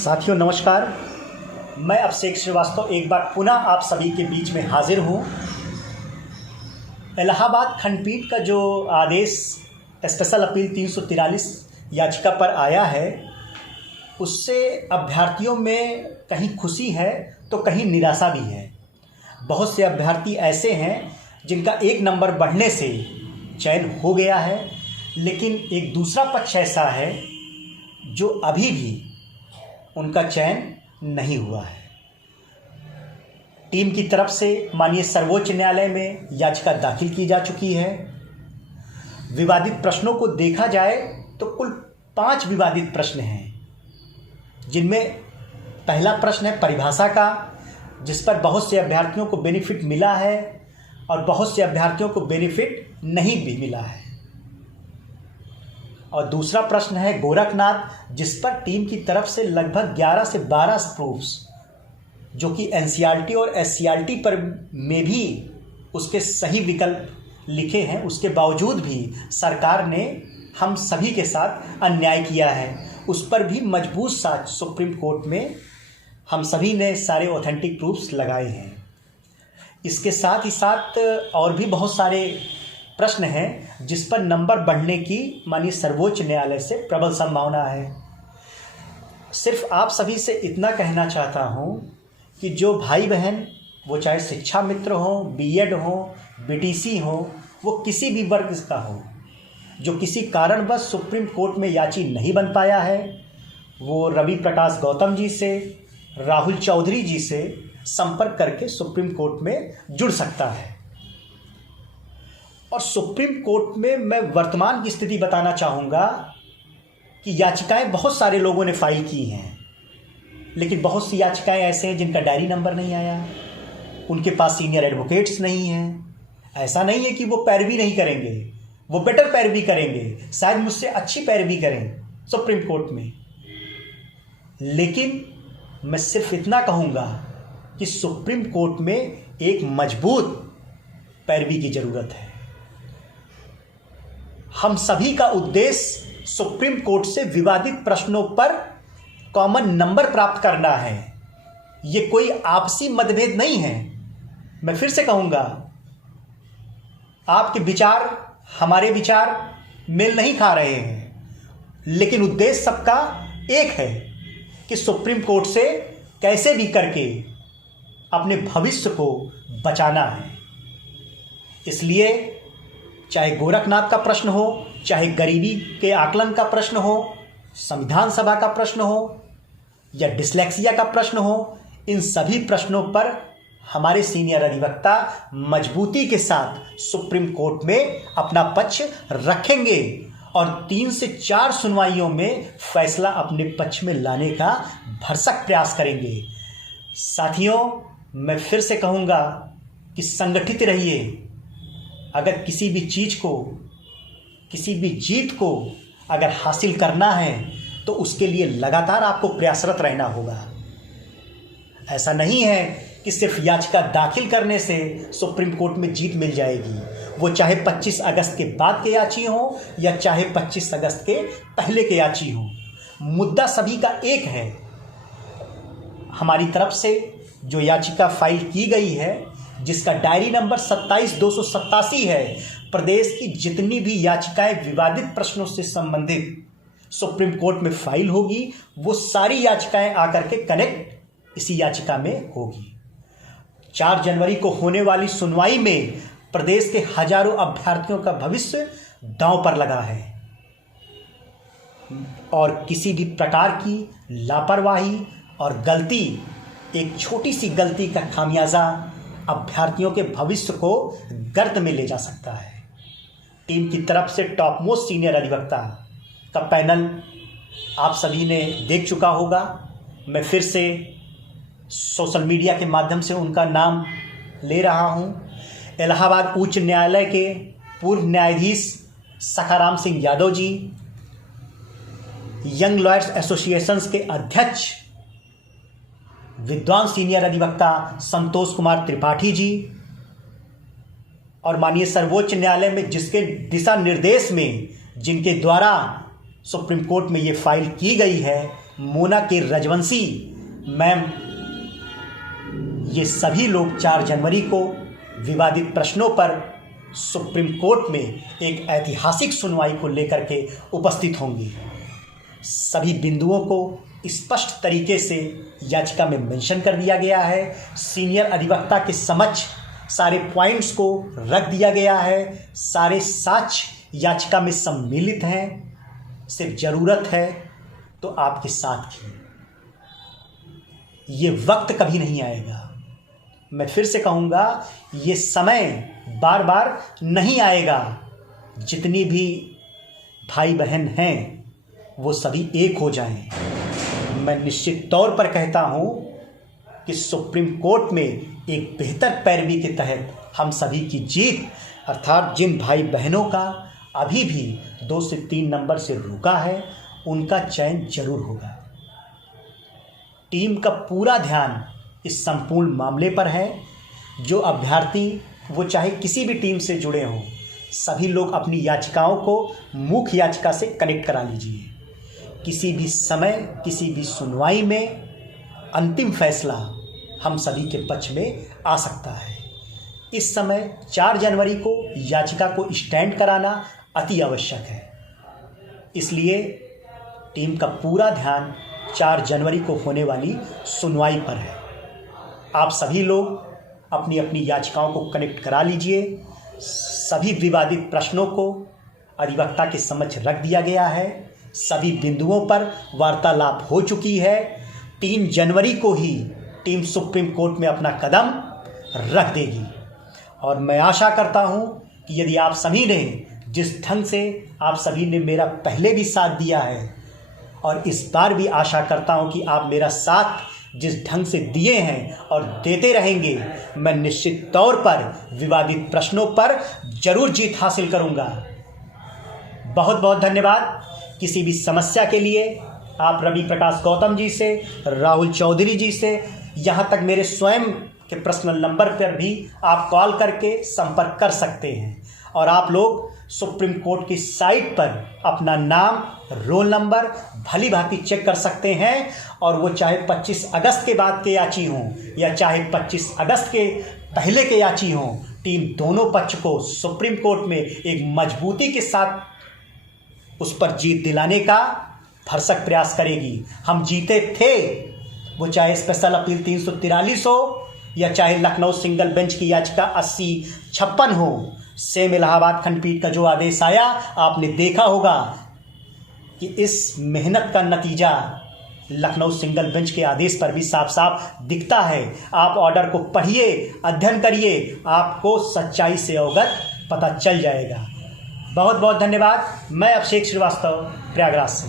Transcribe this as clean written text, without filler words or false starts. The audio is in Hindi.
साथियों नमस्कार। मैं अभिषेक श्रीवास्तव एक बार पुनः आप सभी के बीच में हाजिर हूँ। इलाहाबाद खंडपीठ का जो आदेश स्पेशल अपील 343 याचिका पर आया है, उससे अभ्यर्थियों में कहीं खुशी है तो कहीं निराशा भी है। बहुत से अभ्यर्थी ऐसे हैं जिनका एक नंबर बढ़ने से चयन हो गया है, लेकिन एक दूसरा पक्ष ऐसा है जो अभी भी उनका चयन नहीं हुआ है। टीम की तरफ से माननीय सर्वोच्च न्यायालय में याचिका दाखिल की जा चुकी है। विवादित प्रश्नों को देखा जाए तो कुल 5 विवादित प्रश्न हैं, जिनमें पहला प्रश्न है परिभाषा का, जिस पर बहुत से अभ्यर्थियों को बेनिफिट मिला है और बहुत से अभ्यर्थियों को बेनिफिट नहीं भी मिला है। और दूसरा प्रश्न है गोरखनाथ, जिस पर टीम की तरफ से लगभग 11 से 12 प्रूफ्स, जो कि एनसीईआरटी और एससीईआरटी पर में भी उसके सही विकल्प लिखे हैं, उसके बावजूद भी सरकार ने हम सभी के साथ अन्याय किया है। उस पर भी मजबूत साक्ष्य सुप्रीम कोर्ट में हम सभी ने सारे ऑथेंटिक प्रूफ्स लगाए हैं। इसके साथ ही साथ और भी बहुत सारे प्रश्न हैं जिस पर नंबर बढ़ने की माननीय सर्वोच्च न्यायालय से प्रबल संभावना है। सिर्फ आप सभी से इतना कहना चाहता हूं कि जो भाई बहन, वो चाहे शिक्षा मित्र हो, बीएड हो, बीटीसी हो, वो किसी भी वर्ग का हो, जो किसी कारणवश सुप्रीम कोर्ट में याची नहीं बन पाया है, वो रवि प्रकाश गौतम जी से, राहुल चौधरी जी से संपर्क करके सुप्रीम कोर्ट में जुड़ सकता है। और सुप्रीम कोर्ट में मैं वर्तमान की स्थिति बताना चाहूँगा कि याचिकाएं बहुत सारे लोगों ने फाइल की हैं, लेकिन बहुत सी याचिकाएं ऐसे हैं जिनका डायरी नंबर नहीं आया, उनके पास सीनियर एडवोकेट्स नहीं हैं। ऐसा नहीं है कि वो पैरवी नहीं करेंगे, वो बेटर पैरवी करेंगे, शायद मुझसे अच्छी पैरवी करें सुप्रीम कोर्ट में। लेकिन मैं सिर्फ इतना कहूँगा कि सुप्रीम कोर्ट में एक मजबूत पैरवी की ज़रूरत है। हम सभी का उद्देश्य सुप्रीम कोर्ट से विवादित प्रश्नों पर कॉमन नंबर प्राप्त करना है। ये कोई आपसी मतभेद नहीं है। मैं फिर से कहूँगा, आपके विचार हमारे विचार मेल नहीं खा रहे हैं, लेकिन उद्देश्य सबका एक है कि सुप्रीम कोर्ट से कैसे भी करके अपने भविष्य को बचाना है। इसलिए चाहे गोरखनाथ का प्रश्न हो, चाहे गरीबी के आकलन का प्रश्न हो, संविधान सभा का प्रश्न हो या डिसलेक्सिया का प्रश्न हो, इन सभी प्रश्नों पर हमारे सीनियर अधिवक्ता मजबूती के साथ सुप्रीम कोर्ट में अपना पक्ष रखेंगे और 3 से 4 सुनवाइयों में फैसला अपने पक्ष में लाने का भरसक प्रयास करेंगे। साथियों, मैं फिर से कहूँगा कि संगठित रहिए। अगर किसी भी चीज़ को, किसी भी जीत को अगर हासिल करना है तो उसके लिए लगातार आपको प्रयासरत रहना होगा। ऐसा नहीं है कि सिर्फ याचिका दाखिल करने से सुप्रीम कोर्ट में जीत मिल जाएगी, वो चाहे 25 अगस्त के बाद के याची हो या चाहे 25 अगस्त के पहले के याची हो। मुद्दा सभी का एक है। हमारी तरफ से जो याचिका फाइल की गई है, जिसका डायरी नंबर 27287 है, प्रदेश की जितनी भी याचिकाएं विवादित प्रश्नों से संबंधित सुप्रीम कोर्ट में फाइल होगी, वो सारी याचिकाएं आकर के कनेक्ट इसी याचिका में होगी। 4 जनवरी को होने वाली सुनवाई में प्रदेश के हजारों अभ्यर्थियों का भविष्य दांव पर लगा है और किसी भी प्रकार की लापरवाही और गलती, एक छोटी सी गलती का खामियाजा अभ्यर्थियों के भविष्य को गर्त में ले जा सकता है। टीम की तरफ से टॉप मोस्ट सीनियर अधिवक्ता का पैनल आप सभी ने देख चुका होगा। मैं फिर से सोशल मीडिया के माध्यम से उनका नाम ले रहा हूं। इलाहाबाद उच्च न्यायालय के पूर्व न्यायाधीश Sakharam Singh Yadav ji, young lawyers associations के अध्यक्ष विद्वान सीनियर अधिवक्ता संतोष कुमार त्रिपाठी जी, और माननीय सर्वोच्च न्यायालय में जिसके दिशा निर्देश में, जिनके द्वारा सुप्रीम कोर्ट में ये फाइल की गई है, मोना के रजवंशी मैम, ये सभी लोग 4 जनवरी को विवादित प्रश्नों पर सुप्रीम कोर्ट में एक ऐतिहासिक सुनवाई को लेकर के उपस्थित होंगी। सभी बिंदुओं को स्पष्ट तरीके से याचिका में मेंशन कर दिया गया है। सीनियर अधिवक्ता के समक्ष सारे पॉइंट्स को रख दिया गया है। सारे साक्ष्य याचिका में सम्मिलित हैं। सिर्फ ज़रूरत है तो आपके साथ की। ये वक्त कभी नहीं आएगा। मैं फिर से कहूँगा, ये समय बार बार नहीं आएगा। जितनी भी भाई बहन हैं वो सभी एक हो जाएं। मैं निश्चित तौर पर कहता हूँ कि सुप्रीम कोर्ट में एक बेहतर पैरवी के तहत हम सभी की जीत, अर्थात जिन भाई बहनों का अभी भी 2 से 3 नंबर से रुका है, उनका चयन जरूर होगा। टीम का पूरा ध्यान इस संपूर्ण मामले पर है। जो अभ्यर्थी वो चाहे किसी भी टीम से जुड़े हों, सभी लोग अपनी याचिकाओं को मुख्य याचिका से कनेक्ट करा लीजिए। किसी भी समय, किसी भी सुनवाई में अंतिम फैसला हम सभी के पक्ष में आ सकता है। इस समय 4 जनवरी को याचिका को स्टैंड कराना अति आवश्यक है। इसलिए टीम का पूरा ध्यान 4 जनवरी को होने वाली सुनवाई पर है। आप सभी लोग अपनी अपनी याचिकाओं को कनेक्ट करा लीजिए। सभी विवादित प्रश्नों को अधिवक्ता के समक्ष रख दिया गया है। सभी बिंदुओं पर वार्तालाप हो चुकी है। 3 जनवरी को ही टीम सुप्रीम कोर्ट में अपना कदम रख देगी। और मैं आशा करता हूं कि यदि आप सभी ने जिस ढंग से आप सभी ने मेरा पहले भी साथ दिया है, और इस बार भी आशा करता हूं कि आप मेरा साथ जिस ढंग से दिए हैं और देते रहेंगे, मैं निश्चित तौर पर विवादित प्रश्नों पर जरूर जीत हासिल करूंगा। बहुत बहुत धन्यवाद। किसी भी समस्या के लिए आप रवि प्रकाश गौतम जी से, राहुल चौधरी जी से, यहाँ तक मेरे स्वयं के पर्सनल नंबर पर भी आप कॉल करके संपर्क कर सकते हैं। और आप लोग सुप्रीम कोर्ट की साइट पर अपना नाम, रोल नंबर भली भांति चेक कर सकते हैं। और वो चाहे 25 अगस्त के बाद के याची हों या चाहे 25 अगस्त के पहले के याची हों, टीम दोनों पक्ष को सुप्रीम कोर्ट में एक मजबूती के साथ उस पर जीत दिलाने का भरसक प्रयास करेगी। हम जीते थे, वो चाहे स्पेशल अपील 343 हो या चाहे लखनऊ सिंगल बेंच की याचिका 8056 हो। सेम इलाहाबाद खंडपीठ का जो आदेश आया, आपने देखा होगा कि इस मेहनत का नतीजा लखनऊ सिंगल बेंच के आदेश पर भी साफ साफ दिखता है। आप ऑर्डर को पढ़िए, अध्ययन करिए, आपको सच्चाई से अवगत पता चल जाएगा। बहुत बहुत धन्यवाद। मैं अभिषेक श्रीवास्तव, प्रयागराज से।